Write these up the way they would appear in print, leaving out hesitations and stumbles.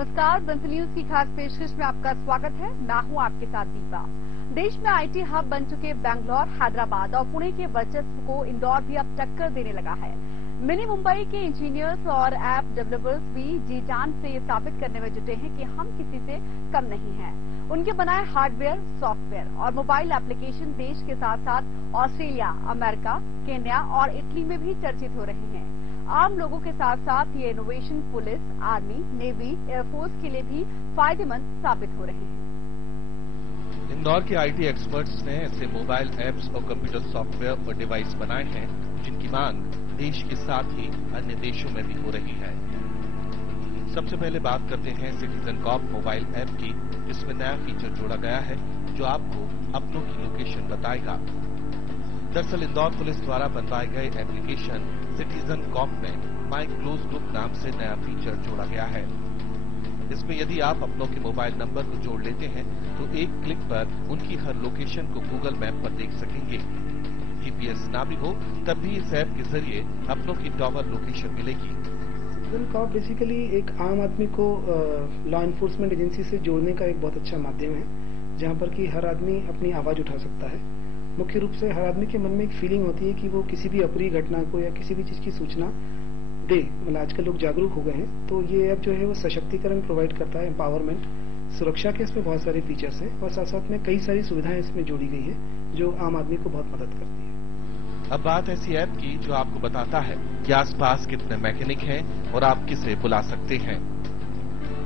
नमस्कार, बंसल न्यूज की खास पेशकश में आपका स्वागत है। मैं हूं आपके साथ दीपा। देश में आईटी हब बन चुके बेंगलोर, हैदराबाद और पुणे के वर्चस्व को इंदौर भी अब टक्कर देने लगा है। मिनी मुंबई के इंजीनियर्स और ऐप डेवलपर्स भी जी जान से ये साबित करने में जुटे हैं कि हम किसी से कम नहीं हैं। उनके बनाए हार्डवेयर, सॉफ्टवेयर और मोबाइल एप्लीकेशन देश के साथ साथ ऑस्ट्रेलिया, अमेरिका, केन्या और इटली में भी चर्चित हो रहे हैं। आम लोगों के साथ साथ ये innovation police, army, navy, air force के लिए भी फायदेमंद साबित हो रहे हैं। इंदौर के आईटी एक्सपर्ट्स ने ऐसे मोबाइल ऐप्स और कंप्यूटर सॉफ्टवेयर और डिवाइस बनाए हैं जिनकी मांग देश के साथ ही अन्य देशों में भी हो रही है। सबसे पहले बात करते हैं सिटीजन कॉप मोबाइल ऐप की, जिसमें नया फीचर जोड़ा गया है जो आपको अपनों की लोकेशन बताएगा। दरअसल इंदौर पुलिस द्वारा बनवाए गए एप्लीकेशन सिटीजन कॉप में माई क्लोज ग्रुप नाम से नया फीचर जोड़ा गया है। इसमें यदि आप अपनों के मोबाइल नंबर को जोड़ लेते हैं तो एक क्लिक पर उनकी हर लोकेशन को गूगल मैप पर देख सकेंगे। जीपीएस ना भी हो तब भी इस ऐप के जरिए अपनों की टॉवर लोकेशन मिलेगी। सिटीजन कॉप बेसिकली एक आम आदमी को लॉ एनफोर्समेंट एजेंसी से जोड़ने का एक बहुत अच्छा माध्यम है, जहां पर कि हर आदमी अपनी आवाज उठा सकता है। मुख्य रूप से हर आदमी के मन में एक फीलिंग होती है कि वो किसी भी अप्रिय घटना को या किसी भी चीज की सूचना दे। मतलब आजकल लोग जागरूक हो गए हैं, तो ये ऐप जो है वो सशक्तिकरण प्रोवाइड करता है, एम्पावरमेंट, सुरक्षा के इसमें बहुत सारे फीचर्स हैं और साथ साथ में कई सारी सुविधाएं इसमें जोड़ी गई है जो आम आदमी को बहुत मदद करती है। अब बात ऐसी ऐप की जो आपको बताता है कि आसपास कितने मैकेनिक हैं और आप किसे बुला सकते हैं।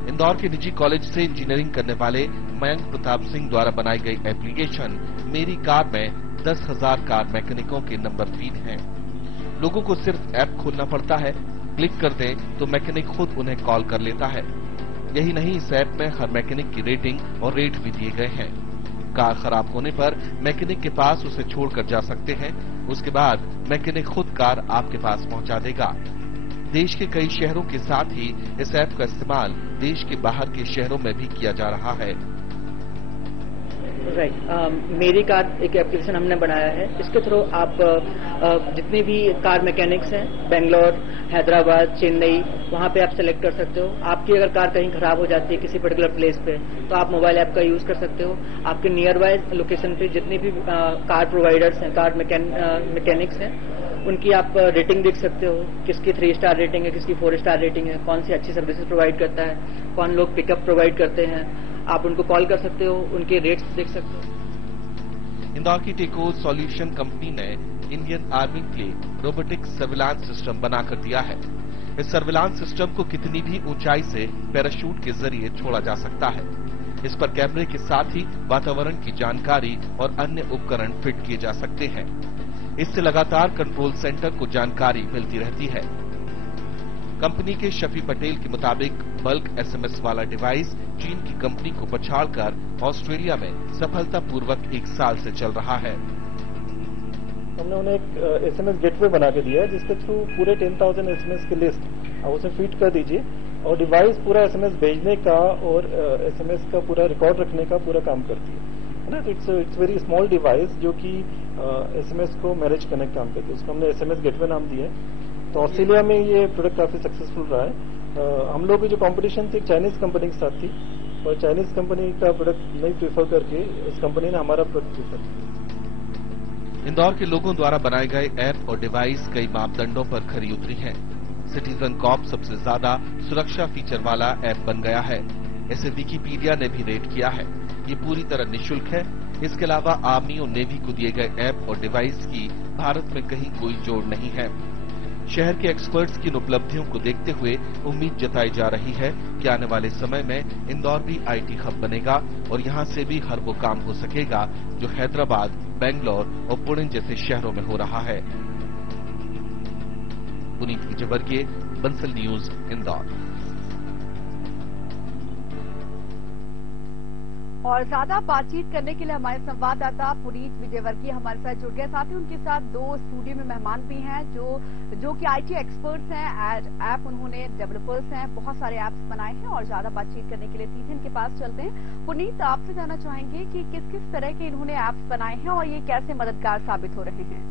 इंदौर के निजी कॉलेज से इंजीनियरिंग करने वाले मयंक प्रताप सिंह द्वारा बनाई गई एप्लीकेशन मेरी कार में 10,000 कार मैकेनिकों के नंबर फीड हैं। लोगों को सिर्फ ऐप खोलना पड़ता है, क्लिक कर दें तो मैकेनिक खुद उन्हें कॉल कर लेता है। यही नहीं, इस ऐप में हर मैकेनिक की रेटिंग और रेट भी दिए गए हैं। कार खराब होने पर मैकेनिक के पास उसे छोड़कर जा सकते हैं, उसके बाद मैकेनिक खुद कार आपके पास पहुंचा देगा। देश के कई शहरों के साथ ही इस ऐप का इस्तेमाल देश के बाहर के शहरों में भी किया जा रहा है। मेरी कार एक एप्लीकेशन हमने बनाया है। इसके थ्रू आप जितने भी कार मैकेनिक्स हैं, बेंगलोर, हैदराबाद, चेन्नई, वहां पे आप सेलेक्ट कर सकते हो। आपकी अगर कार कहीं खराब हो जाती है किसी पर्टिकुलर प्लेस पे, तो आप मोबाइल ऐप का यूज कर सकते हो। आपके नियर बाय लोकेशन पे जितने भी कार प्रोवाइडर्स हैं, कार मैकेनिक्स हैं, उनकी आप रेटिंग देख सकते हो। किसकी 3 स्टार रेटिंग है, किसकी 4 स्टार रेटिंग है, कौन सी अच्छी सर्विसेज प्रोवाइड करता है, कौन लोग पिकअप प्रोवाइड करते हैं। आप उनको कॉल कर सकते हो, उनके रेट्स देख सकते हो। इंदौर की टेको सॉल्यूशन कंपनी ने इंडियन आर्मी के लिए रोबोटिक सर्विलांस सिस्टम बनाकर दिया है। इस सर्विलांस सिस्टम को कितनी भी ऊंचाई से पैराशूट के जरिए छोड़ा जा सकता है। इस पर कैमरे के साथ ही वातावरण की जानकारी और अन्य उपकरण फिट किए जा सकते हैं। इससे लगातार कंट्रोल सेंटर को जानकारी मिलती रहती है। कंपनी के शफी पटेल के मुताबिक बल्क एसएमएस वाला डिवाइस चीन की कंपनी को पछाड़कर ऑस्ट्रेलिया में सफलतापूर्वक 1 साल से चल रहा है। हमने उन्हें एक एसएमएस गेटवे बना के दिया है, जिसके थ्रू पूरे 10,000 एसएमएस की लिस्ट आप उसे फीड कर दीजिए और डिवाइस पूरा एसएमएस भेजने का और एसएमएस का पूरा रिकॉर्ड रखने का पूरा काम करती है ना। इट्स वेरी स्मॉल डिवाइस जो कि एसएमएस को मैनेज करने का काम करती है। उसको हमने एसएमएस गेटवे नाम दिया है। तो ऑस्ट्रेलिया में ये प्रोडक्ट काफी सक्सेसफुल रहा है। हम लोग की जो कंपटीशन थी चाइनीज कंपनी के साथ थी, और चाइनीज कंपनी का प्रोडक्ट नहीं प्रीफर करके इस कंपनी ने हमारा प्रोडक्ट प्रीफर किया। इंदौर के लोगों द्वारा बनाए गए ऐप और डिवाइस कई मापदंडों पर खरी उतरी हैं। सिटीजन कॉप सबसे ज्यादा सुरक्षा फीचर वाला ऐप बन गया है। इसे विकिपीडिया ने भी रेट किया है। ये पूरी तरह निःशुल्क है। इसके अलावा आर्मी और नेवी को दिए गए ऐप और डिवाइस की भारत में कहीं कोई जोड़ नहीं है। शहर के एक्सपर्ट्स की इन उपलब्धियों को देखते हुए उम्मीद जताई जा रही है कि आने वाले समय में इंदौर भी आईटी हब बनेगा और यहां से भी हर वो काम हो सकेगा जो हैदराबाद, बेंगलोर और पुणे जैसे शहरों में हो रहा है। पुनीत विजयवर्गीय, बंसल न्यूज, इंदौर। और ज्यादा बातचीत करने के लिए हमारे संवाददाता पुनीत विजयवर्गीय हमारे साथ जुड़ गए। साथ ही उनके साथ 2 स्टूडियो में मेहमान भी हैं जो कि आईटी एक्सपर्ट्स हैं, ऐप उन्होंने डेवलपर्स हैं, बहुत सारे ऐप्स बनाए हैं। और ज्यादा बातचीत करने के लिए सीधे इनके पास चलते हैं। पुनीत, आपसे जानना चाहेंगे कि किस किस तरह के इन्होंने ऐप्स बनाए हैं और ये कैसे मददगार साबित हो रहे हैं।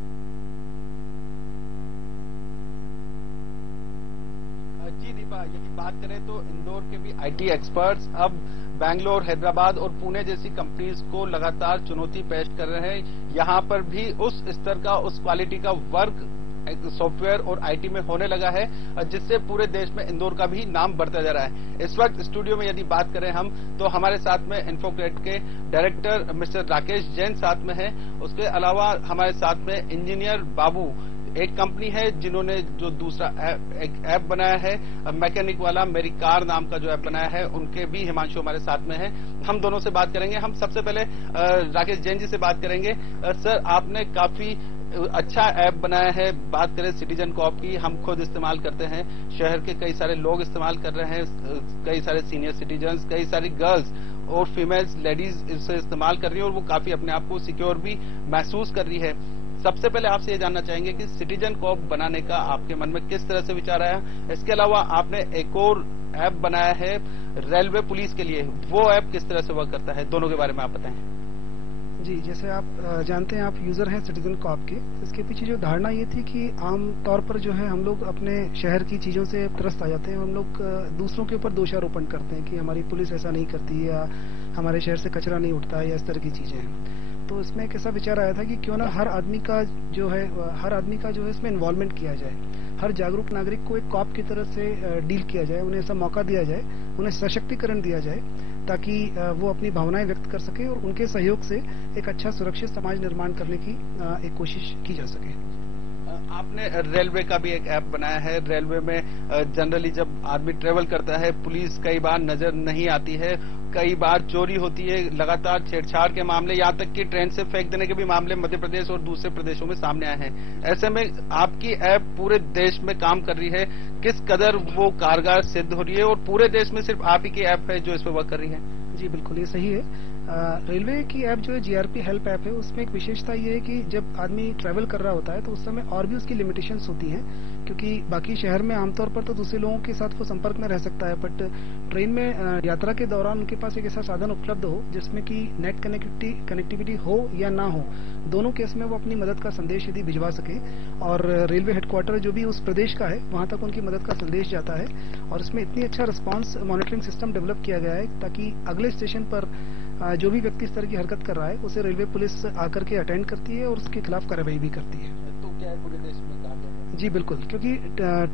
जी दीपा, यदि बात करें तो इंदौर के भी आईटी एक्सपर्ट्स अब बैंगलोर, हैदराबाद और पुणे जैसी कंपनीज को लगातार चुनौती पेश कर रहे हैं। यहां पर भी उस स्तर का, उस क्वालिटी का वर्क सॉफ्टवेयर और आईटी में होने लगा है, जिससे पूरे देश में इंदौर का भी नाम बढ़ता जा रहा है। इस वक्त स्टूडियो में यदि बात करें हम, तो हमारे साथ में इन्फोक्रेट के डायरेक्टर मिस्टर राकेश जैन साथ में हैं। उसके अलावा हमारे साथ में इंजीनियर बाबू, एक कंपनी है जिन्होंने जो दूसरा एक ऐप बनाया है मैकेनिक वाला, मेरी कार नाम का जो ऐप बनाया है, उनके भी हिमांशु हमारे साथ में है। हम दोनों से बात करेंगे। हम सबसे पहले राकेश जैन जी से बात करेंगे। सर, आपने काफी अच्छा ऐप बनाया है। बात करें सिटीजन कॉप की, हम खुद इस्तेमाल करते हैं, शहर के कई सारे लोग इस्तेमाल कर रहे हैं, कई सारे सीनियर सिटीजन्स, कई सारी गर्ल्स और फीमेल्स लेडीज इसे इस्तेमाल कर रही है और वो काफी अपने आप को सिक्योर भी महसूस कर रही है। सबसे पहले आपसे ये जानना चाहेंगे कि सिटीजन कॉप बनाने का आपके मन में किस तरह से विचार आया। इसके अलावा आपने एक और ऐप बनाया है रेलवे पुलिस के लिए, वो ऐप किस तरह से वर्क करता है, दोनों के बारे में आप बताएं। जी, जैसे आप जानते हैं, आप यूजर हैं सिटीजन कॉप के। इसके पीछे जो धारणा ये थी कि आम तौर पर जो है हम लोग अपने शहर की चीजों से त्रस्त आ जाते हैं। हम लोग दूसरों के ऊपर दोषारोपण करते हैं कि हमारी पुलिस ऐसा नहीं करती है, या हमारे शहर से कचरा नहीं उठता है, या इस तरह की चीजें हैं। तो इसमें एक ऐसा विचार आया था कि क्यों ना हर आदमी का जो है इसमें इन्वॉल्वमेंट किया जाए। हर जागरूक नागरिक को एक कॉप की तरह से डील किया जाए, उन्हें ऐसा मौका दिया जाए, उन्हें सशक्तिकरण दिया जाए, ताकि वो अपनी भावनाएं व्यक्त कर सके और उनके सहयोग से एक अच्छा सुरक्षित समाज निर्माण करने की एक कोशिश की जा सके। आपने रेलवे का भी एक ऐप बनाया है। रेलवे में जनरली जब आदमी ट्रेवल करता है, पुलिस कई बार नजर नहीं आती है, कई बार चोरी होती है, लगातार छेड़छाड़ के मामले, यहाँ तक कि ट्रेन से फेंक देने के भी मामले मध्य प्रदेश और दूसरे प्रदेशों में सामने आए हैं। ऐसे में आपकी ऐप पूरे देश में काम कर रही है, किस कदर वो कारगर सिद्ध हो रही है, और पूरे देश में सिर्फ आप ही की ऐप है जो इस पर वर्क कर रही है? जी बिल्कुल, ये सही है। रेलवे की ऐप जो है जीआरपी हेल्प ऐप है, उसमें एक विशेषता ये है कि जब आदमी ट्रैवल कर रहा होता है तो उस समय और भी उसकी लिमिटेशंस होती हैं, क्योंकि बाकी शहर में आमतौर पर तो दूसरे लोगों के साथ वो संपर्क में रह सकता है, बट ट्रेन में यात्रा के दौरान उनके पास एक ऐसा साधन उपलब्ध हो जिसमें कि नेट कनेक्टिविटी हो या ना हो, दोनों केस में वो अपनी मदद का संदेश यदि भिजवा सके, और रेलवे हेडक्वार्टर जो भी उस प्रदेश का है वहां तक उनकी मदद का संदेश जाता है। और इसमें इतनी अच्छा रिस्पांस मॉनिटरिंग सिस्टम डेवलप किया गया है ताकि अगले स्टेशन पर जो भी व्यक्ति इस तरह की हरकत कर रहा है उसे रेलवे पुलिस आकर के अटेंड करती है और उसके खिलाफ कार्रवाई भी करती है। तो क्या है पूरे देश में काम? जी बिल्कुल, क्योंकि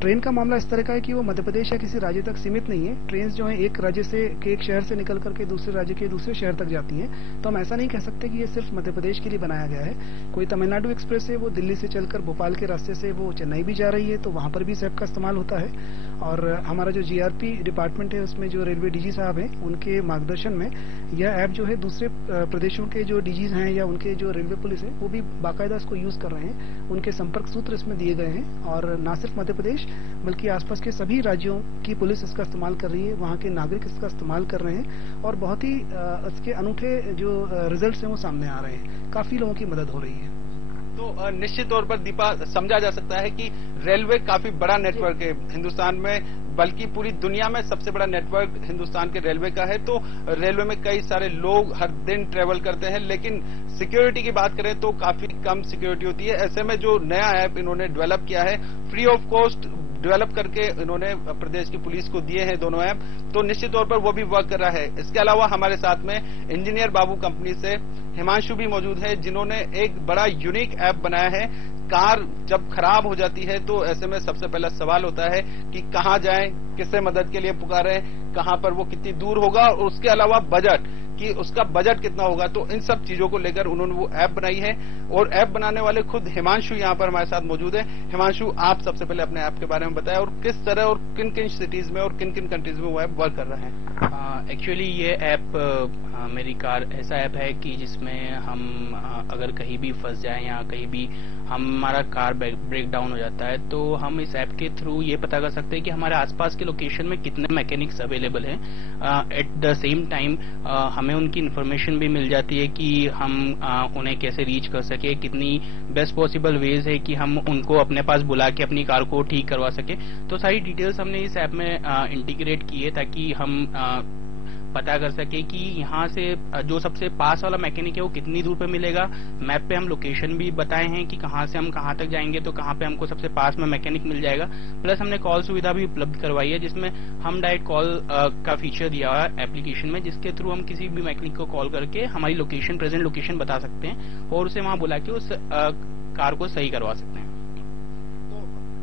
ट्रेन का मामला इस तरह का है कि वो मध्य प्रदेश या किसी राज्य तक सीमित नहीं है। ट्रेन जो है एक राज्य से एक शहर से निकल करके दूसरे राज्य के दूसरे शहर तक जाती हैं, तो हम ऐसा नहीं कह सकते कि ये सिर्फ मध्य प्रदेश के लिए बनाया गया है। कोई तमिलनाडु एक्सप्रेस है, वो दिल्ली से चलकर भोपाल के रास्ते से वो चेन्नई भी जा रही है, तो वहां पर भी इस ऐप का इस्तेमाल होता है। और हमारा जो जीआरपी डिपार्टमेंट है उसमें जो रेलवे डीजी साहब हैं, उनके मार्गदर्शन में यह ऐप जो है दूसरे प्रदेशों के जो डीजीज हैं या उनके जो रेलवे पुलिस है वो भी बाकायदा इसको यूज कर रहे हैं। उनके संपर्क सूत्र इसमें दिए गए हैं, और न सिर्फ मध्य प्रदेश बल्कि आसपास के सभी राज्यों की पुलिस इसका इस्तेमाल कर रही है, वहां के नागरिक इसका इस्तेमाल कर रहे हैं, और बहुत ही इसके अनूठे जो रिजल्ट्स हैं वो सामने आ रहे हैं। काफी लोगों की मदद हो रही है। तो निश्चित तौर पर दीपा, समझा जा सकता है कि रेलवे काफी बड़ा नेटवर्क है हिंदुस्तान में, बल्कि पूरी दुनिया में सबसे बड़ा नेटवर्क हिंदुस्तान के रेलवे का है। तो रेलवे में कई सारे लोग हर दिन ट्रेवल करते हैं, लेकिन सिक्योरिटी की बात करें तो काफी कम सिक्योरिटी होती है। ऐसे में जो नया ऐप इन्होंने डेवलप किया है, फ्री ऑफ कॉस्ट डेवलप करके इन्होंने प्रदेश की पुलिस को दिए हैं दोनों ऐप, तो निश्चित तौर पर वो भी वर्क कर रहा है। इसके अलावा हमारे साथ में इंजीनियर बाबू कंपनी से हिमांशु भी मौजूद है, जिन्होंने एक बड़ा यूनिक ऐप बनाया है। कार जब खराब हो जाती है तो ऐसे में सबसे पहला सवाल होता है कि कहाँ जाएं, किससे मदद के लिए पुकारें, कहाँ पर वो कितनी दूर होगा, और उसके अलावा बजट कि उसका बजट कितना होगा। तो इन सब चीजों को लेकर उन्होंने वो ऐप बनाई है, और ऐप बनाने वाले खुद हिमांशु यहाँ पर हमारे साथ मौजूद है। हिमांशु, आप सबसे पहले अपने ऐप के बारे में बताएं, और किस तरह और किन किन सिटीज में और किन किन कंट्रीज में वो ऐप वर्क कर रहा है। एक्चुअली ये ऐप मेरी कार ऐसा ऐप है कि जिसमें हम अगर कहीं भी फंस जाए या कहीं भी हमारा कार ब्रेक डाउन हो जाता है, तो हम इस ऐप के थ्रू ये पता कर सकते हैं कि हमारे आसपास के लोकेशन में कितने मैकेनिक्स अवेलेबल हैं। एट द सेम टाइम हमें उनकी इन्फॉर्मेशन भी मिल जाती है कि हम उन्हें कैसे रीच कर सके, कितनी बेस्ट पॉसिबल वेज है कि हम उनको अपने पास बुला के अपनी कार को ठीक करवा सके। तो सारी डिटेल्स हमने इस ऐप में इंटीग्रेट की है ताकि हम पता कर सके कि यहाँ से जो सबसे पास वाला मैकेनिक है वो कितनी दूर पे मिलेगा। मैप पे हम लोकेशन भी बताए हैं कि कहाँ से हम कहाँ तक जाएंगे तो कहाँ पे हमको सबसे पास में मैकेनिक मिल जाएगा। प्लस हमने कॉल सुविधा भी उपलब्ध करवाई है, जिसमें हम डायरेक्ट कॉल का फीचर दिया हुआ है एप्लीकेशन में, जिसके थ्रू हम किसी भी मैकेनिक को कॉल करके हमारी लोकेशन, प्रेजेंट लोकेशन बता सकते हैं और उसे वहां बुला के उस कार को सही करवा सकते हैं।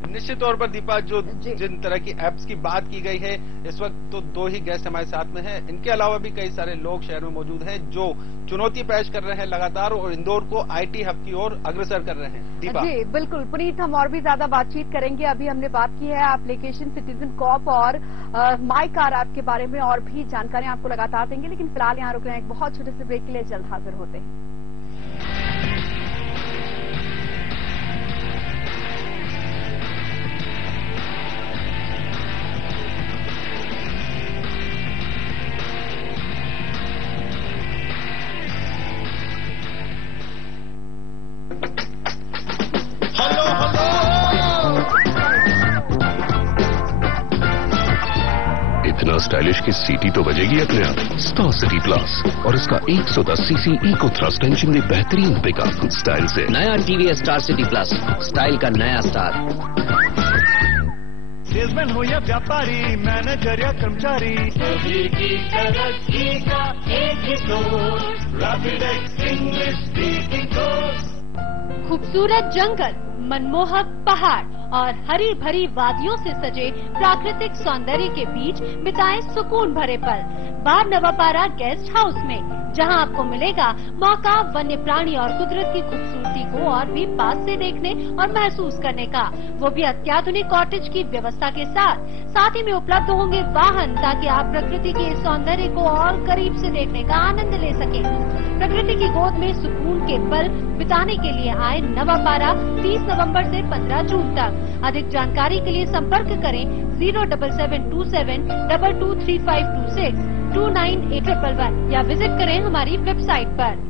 निश्चित तौर पर दीपा, जो जिन तरह की एप्स की बात की गई है, इस वक्त तो 2 ही गेस्ट हमारे साथ में हैं। इनके अलावा भी कई सारे लोग शहर में मौजूद हैं जो चुनौती पेश कर रहे हैं लगातार और इंदौर को आईटी हब की ओर अग्रसर कर रहे हैं। दीपा जी बिल्कुल पुनीत, हम और भी ज्यादा बातचीत करेंगे। अभी हमने बात की है एप्लीकेशन सिटीजन कॉप और माई कार ऐप के बारे में, और भी जानकारी आपको लगातार देंगे, लेकिन फिलहाल यहाँ रुक रहे हैं एक बहुत छोटे से ब्रेक के लिए। जल्द हाजिर होते हैं। इतना स्टाइलिश की सीटी तो बजेगी अपने आप। स्टार सिटी प्लस और इसका 110 सीसी इको थ्रस्ट इंजन में बेहतरीन पिकअप स्टाइल से। नया TVS star city plus, style का नया स्टार। सेल्समैन हो या व्यापारी, मैनेजर या कर्मचारी, सभी की तरक्की का एक ही source, Rapidex English speaking course. खूबसूरत जंगल, मनमोहक पहाड़ और हरी भरी वादियों से सजे प्राकृतिक सौंदर्य के बीच बिताएं सुकून भरे पल बार नवापारा गेस्ट हाउस में, जहां आपको मिलेगा मौका वन्य प्राणी और कुदरत की खूबसूरती को और भी पास से देखने और महसूस करने का, वो भी अत्याधुनिक कॉटेज की व्यवस्था के साथ ही में उपलब्ध होंगे वाहन, ताकि आप प्रकृति के सौंदर्य को और करीब से देखने का आनंद ले सकें। प्रकृति की गोद में सुकून के पल बिताने के लिए आए नवापारा 30 नवंबर से 15 जून तक। अधिक जानकारी के लिए संपर्क करें 07727 223526 29811 या विजिट करें हमारी वेबसाइट पर।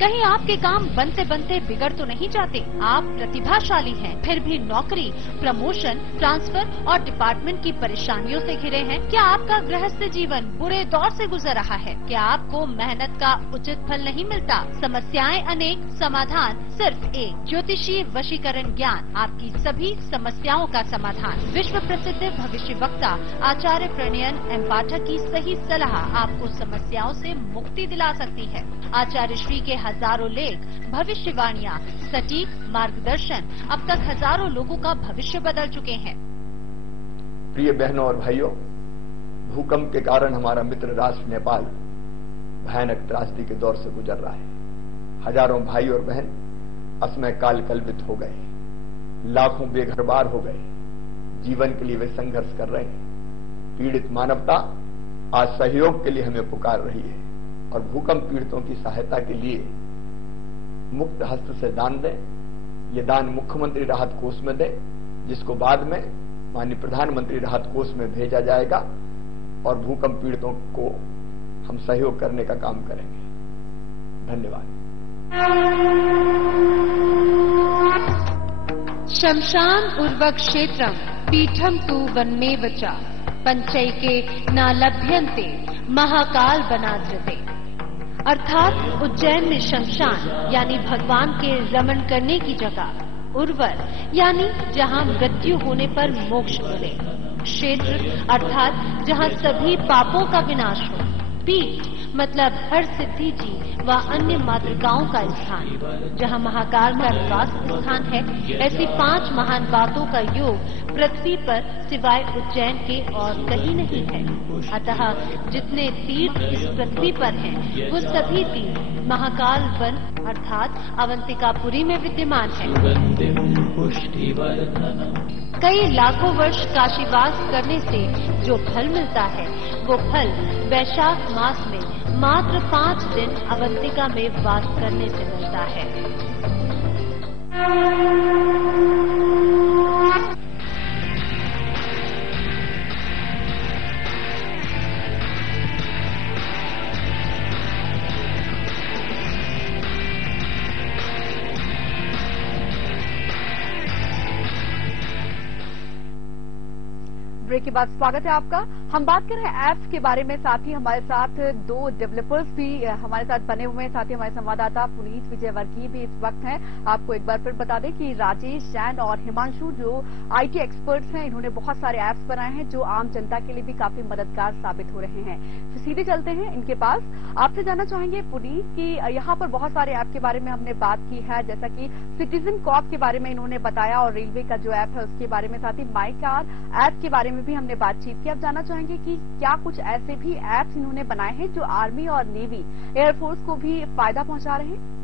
कहीं आपके काम बनते बनते बिगड़ तो नहीं जाते? आप प्रतिभाशाली हैं, फिर भी नौकरी, प्रमोशन, ट्रांसफर और डिपार्टमेंट की परेशानियों से घिरे हैं? क्या आपका गृहस्थ जीवन बुरे दौर से गुजर रहा है? क्या आपको मेहनत का उचित फल नहीं मिलता? समस्याएं अनेक, समाधान सिर्फ एक। ज्योतिषीय वशीकरण ज्ञान, आपकी सभी समस्याओं का समाधान। विश्व प्रसिद्ध भविष्य वक्ता आचार्य प्रणयन एम पाठक की सही सलाह आपको समस्याओं से मुक्ति दिला सकती है। आचार्य श्री के हजारों लेख, भविष्यवाणियां, सटीक मार्गदर्शन अब तक हजारों लोगों का भविष्य बदल चुके हैं। प्रिय बहनों और भाइयों, भूकंप के कारण हमारा मित्र राष्ट्र नेपाल भयानक त्रासदी के दौर से गुजर रहा है। हजारों भाई और बहन असमय काल कल्पित हो गए, लाखों बेघरबार हो गए, जीवन के लिए वे संघर्ष कर रहे हैं। पीड़ित मानवता आज सहयोग के लिए हमें पुकार रही है और भूकंप पीड़ितों की सहायता के लिए मुक्त हस्त से दान दें। ये दान मुख्यमंत्री राहत कोष में दें, जिसको बाद में माननीय प्रधानमंत्री राहत कोष में भेजा जाएगा और भूकंप पीड़ितों को हम सहयोग करने का काम करेंगे। धन्यवाद। शमशान उर्वक क्षेत्रम पीठम तु वन्मेव च पंचैके न लभ्यन्ते महाकाल बनाधृते। अर्थात उज्जैन में शमशान यानी भगवान के रमण करने की जगह, उर्वर यानी जहां मृत्यु होने पर मोक्ष मिले, क्षेत्र अर्थात जहां सभी पापों का विनाश हो, पीठ मतलब हर सिद्धि जी व अन्य मातृकाओं का स्थान, जहां महाकाल का निवास स्थान है। ऐसी 5 महान बातों का योग पृथ्वी पर सिवाय उज्जैन के और कहीं नहीं है। अतः जितने तीर्थ इस पृथ्वी पर हैं, वो सभी तीर्थ महाकाल वन अर्थात अवंतिकापुरी में विद्यमान है। कई लाखों वर्ष काशीवास करने से जो फल मिलता है, वो फल वैशाख मास में मात्र 5 दिन अवंतिका में वास करने से मिलता है। ब्रेक के बाद स्वागत है आपका। हम बात कर रहे हैं ऐप्स के बारे में, साथ ही हमारे साथ दो डेवलपर्स भी हमारे साथ बने हुए हैं, साथ ही हमारे संवाददाता पुनीत विजयवर्गीय भी इस वक्त हैं। आपको एक बार फिर बता दें कि राजेश जैन और हिमांशु जो आईटी एक्सपर्ट्स हैं, इन्होंने बहुत सारे ऐप्स बनाए हैं जो आम जनता के लिए भी काफी मददगार साबित हो रहे हैं। तो सीधे चलते हैं इनके पास। आपसे जानना चाहेंगे पुनीत कि यहाँ पर बहुत सारे ऐप के बारे में हमने बात की है, जैसा कि सिटीजन कॉप के बारे में इन्होंने बताया और रेलवे का जो ऐप है उसके बारे में, साथ ही माई कार ऐप के बारे में भी हमने बातचीत की। अब जानना चाहेंगे कि क्या कुछ ऐसे भी ऐप्स इन्होंने बनाए हैं जो आर्मी और नेवी, एयरफोर्स को भी फायदा पहुंचा रहे हैं?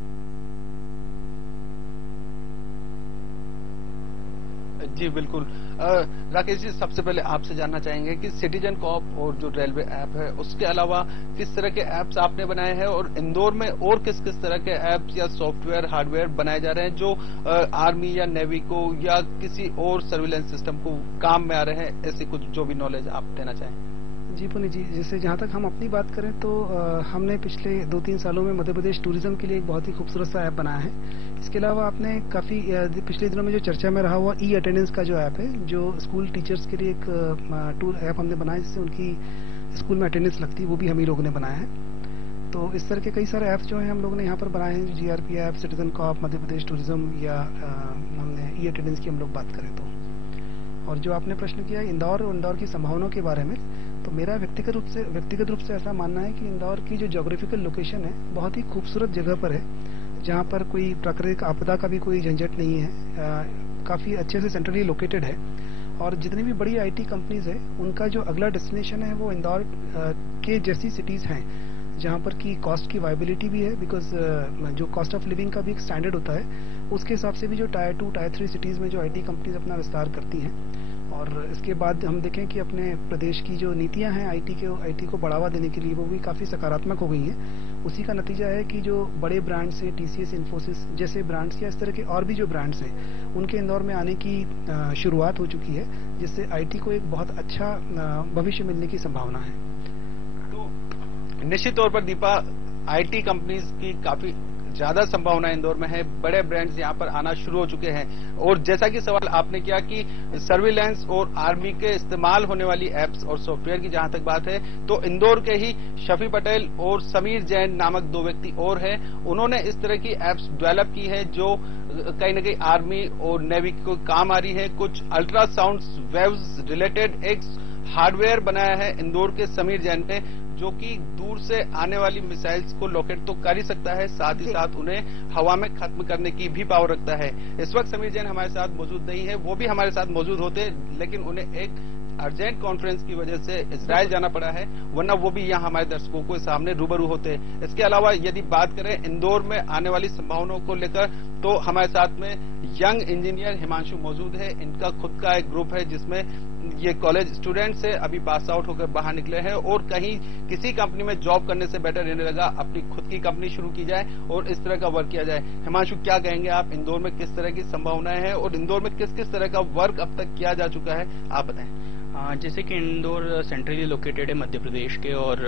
जी बिल्कुल। राकेश जी, सबसे पहले आपसे जानना चाहेंगे कि सिटीजन कॉप और जो रेलवे ऐप है उसके अलावा किस तरह के ऐप्स आपने बनाए हैं और इंदौर में और किस किस तरह के ऐप्स या सॉफ्टवेयर हार्डवेयर बनाए जा रहे हैं जो आर्मी या नेवी को या किसी और सर्विलेंस सिस्टम को काम में आ रहे हैं, ऐसी कुछ जो भी नॉलेज आप देना चाहें। जी पुनीत जी, जैसे जहाँ तक हम अपनी बात करें तो हमने पिछले 2-3 सालों में मध्य प्रदेश टूरिज्म के लिए एक बहुत ही खूबसूरत सा ऐप बनाया है। इसके अलावा आपने काफी पिछले दिनों में जो चर्चा में रहा हुआ ई अटेंडेंस का जो ऐप है, जो स्कूल टीचर्स के लिए एक टूर ऐप हमने बनाया जिससे उनकी स्कूल में अटेंडेंस लगती है, वो भी हम ही लोगों ने बनाया है। तो इस तरह के कई सारे ऐप्स जो हैं हम लोगों ने यहाँ पर बनाए हैं, GRP app, citizen corp, Madhya Pradesh tourism या हमने ई अटेंडेंस की हम लोग बात करें तो। और जो आपने प्रश्न किया इंदौर और इंदौर की संभावनाओं के बारे में, तो मेरा व्यक्तिगत रूप से ऐसा मानना है कि इंदौर की जो ज्योग्राफिकल लोकेशन है बहुत ही खूबसूरत जगह पर है, जहाँ पर कोई प्राकृतिक आपदा का भी कोई झंझट नहीं है, काफी अच्छे से सेंट्रली लोकेटेड है। और जितनी भी बड़ी आईटी कंपनीज है उनका जो अगला डेस्टिनेशन है वो इंदौर के जैसी सिटीज हैं, जहाँ पर की कॉस्ट की वायबिलिटी भी है, बिकॉज जो कॉस्ट ऑफ लिविंग का भी एक स्टैंडर्ड होता है, उसके हिसाब से भी जो टायर 2, टायर 3 सिटीज में जो आईटी कंपनीज अपना विस्तार करती हैं। और इसके बाद हम देखें कि अपने प्रदेश की जो नीतियां हैं आईटी को बढ़ावा देने के लिए, वो भी काफी सकारात्मक हो गई हैं। उसी का नतीजा है कि जो बड़े ब्रांड्स हैं, टीसीएस, इन्फोसिस जैसे ब्रांड्स या इस तरह के और भी जो ब्रांड्स हैं, उनके इंदौर में आने की शुरुआत हो चुकी है, जिससे आईटी को एक बहुत अच्छा भविष्य मिलने की संभावना है। तो निश्चित तौर पर दीपा, आईटी कंपनीज की काफी ज्यादा संभावना इंदौर में है, बड़े ब्रांड्स यहाँ पर आना शुरू हो चुके हैं। और जैसा कि सवाल आपने किया कि सर्विलेंस और आर्मी के इस्तेमाल होने वाली एप्स और सॉफ्टवेयर की जहां तक बात है, तो इंदौर के ही शफी पटेल और समीर जैन नामक 2 व्यक्ति और हैं, उन्होंने इस तरह की एप्स डेवलप की है जो कहीं न कहीं आर्मी और नेवी को काम आ रही है। कुछ अल्ट्रासाउंड वेव्स रिलेटेड एक हार्डवेयर बनाया है इंदौर के समीर जैन ने, जो कि दूर से आने वाली मिसाइल्स को लोकेट तो कर ही सकता है, साथ ही साथ उन्हें हवा में खत्म करने की भी पावर रखता है। इस वक्त समीर जैन हमारे साथ मौजूद नहीं है, वो भी हमारे साथ मौजूद होते लेकिन उन्हें एक अर्जेंट कॉन्फ्रेंस की वजह से इजराइल जाना पड़ा है, वरना वो भी यहाँ हमारे दर्शकों के सामने रूबरू होते। इसके अलावा यदि बात करें इंदौर में आने वाली संभावनाओं को लेकर, तो हमारे साथ में यंग इंजीनियर हिमांशु मौजूद है। इनका खुद का एक ग्रुप है जिसमें ये कॉलेज स्टूडेंट से अभी पास आउट होकर बाहर निकले हैं और कहीं किसी कंपनी में जॉब करने से बेटर रहने लगा अपनी खुद की कंपनी शुरू की जाए और इस तरह का वर्क किया जाए। हिमांशु, क्या कहेंगे आप, इंदौर में किस तरह की संभावनाएं हैं और इंदौर में किस किस तरह का वर्क अब तक किया जा चुका है, आप बताएं। जैसे कि इंदौर सेंट्रली लोकेटेड है मध्य प्रदेश के, और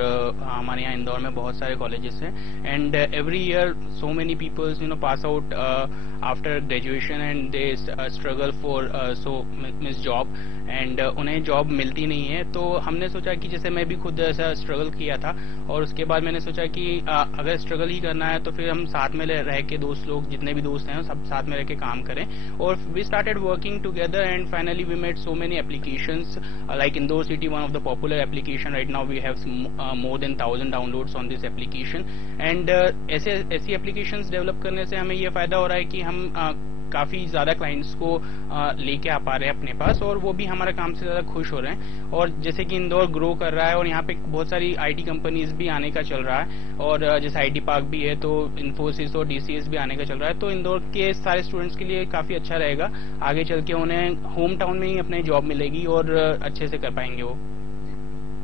हमारे यहाँ इंदौर में बहुत सारे कॉलेजेस हैं, and every year so many peoples pass out after graduation and they struggle for so means job, and उन्हें जॉब मिलती नहीं है। तो हमने सोचा कि जैसे मैं भी खुद ऐसा स्ट्रगल किया था, और उसके बाद मैंने सोचा कि अगर स्ट्रगल ही करना है तो फिर हम साथ में रह के दोस्त लोग जितने भी दोस्त हैं सब साथ में रह के काम करें, और we started working together and finally we made so many applications like Indore City, one of the popular application right now. We have more than 1000 downloads on this application, and ऐसी applications develop करने से हमें ये फायदा हो रहा है कि हम काफी ज्यादा क्लाइंट्स को लेके आ पा रहे हैं अपने पास, और वो भी हमारे काम से ज्यादा खुश हो रहे हैं। और जैसे कि इंदौर ग्रो कर रहा है और यहाँ पे बहुत सारी आईटी कंपनीज भी आने का चल रहा है, और जैसे आईटी पार्क भी है तो इन्फोसिस और डीसीएस भी आने का चल रहा है, तो इंदौर के सारे स्टूडेंट्स के लिए काफी अच्छा रहेगा। आगे चल के उन्हें होम टाउन में ही अपने जॉब मिलेगी और अच्छे से कर पाएंगे वो।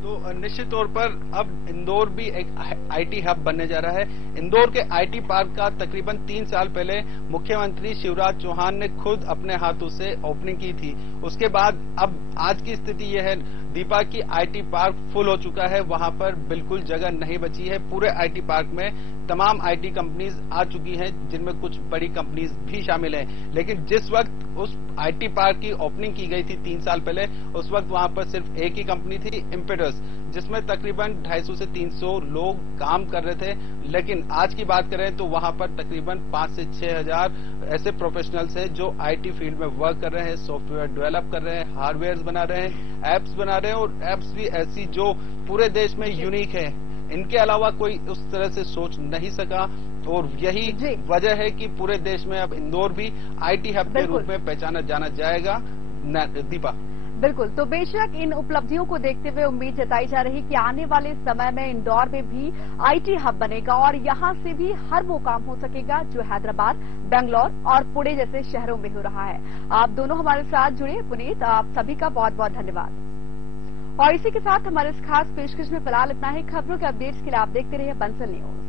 तो तो निश्चित तौर पर अब इंदौर भी एक आईटी हब बनने जा रहा है। इंदौर के आईटी पार्क का तकरीबन 3 साल पहले मुख्यमंत्री शिवराज चौहान ने खुद अपने हाथों से ओपनिंग की थी। उसके बाद अब आज की स्थिति यह है दीपा की आईटी पार्क फुल हो चुका है, वहां पर बिल्कुल जगह नहीं बची है। पूरे आईटी पार्क में तमाम आईटी कंपनीज आ चुकी हैं, जिनमें कुछ बड़ी कंपनीज भी शामिल हैं। लेकिन जिस वक्त उस आईटी पार्क की ओपनिंग की गई थी 3 साल पहले, उस वक्त वहां पर सिर्फ एक ही कंपनी थी, इम्पेडस, जिसमें तकरीबन 250 से 300 लोग काम कर रहे थे। लेकिन आज की बात करें तो वहां पर तकरीबन 5 से 6 हजार ऐसे प्रोफेशनल्स हैं जो आईटी फील्ड में वर्क कर रहे हैं, सॉफ्टवेयर डेवलप कर रहे हैं, हार्डवेयर बना रहे हैं, एप्स बना रहे हैं, और एप्स भी ऐसी जो पूरे देश में यूनिक है। इनके अलावा कोई उस तरह से सोच नहीं सका, और यही वजह है कि पूरे देश में अब इंदौर भी आईटी हब के रूप में पहचाना जाना जाएगा। दीपा, बिल्कुल, तो बेशक इन उपलब्धियों को देखते हुए उम्मीद जताई जा रही कि आने वाले समय में इंदौर में भी आईटी हब बनेगा और यहां से भी हर वो काम हो सकेगा जो हैदराबाद, बेंगलोर और पुणे जैसे शहरों में हो रहा है। आप दोनों हमारे साथ जुड़े, पुनीत, आप सभी का बहुत बहुत धन्यवाद। और इसी के साथ हमारे इस खास पेशकश में फिलहाल इतना ही। खबरों के अपडेट्स के लिए आप देखते रहिए बंसल न्यूज।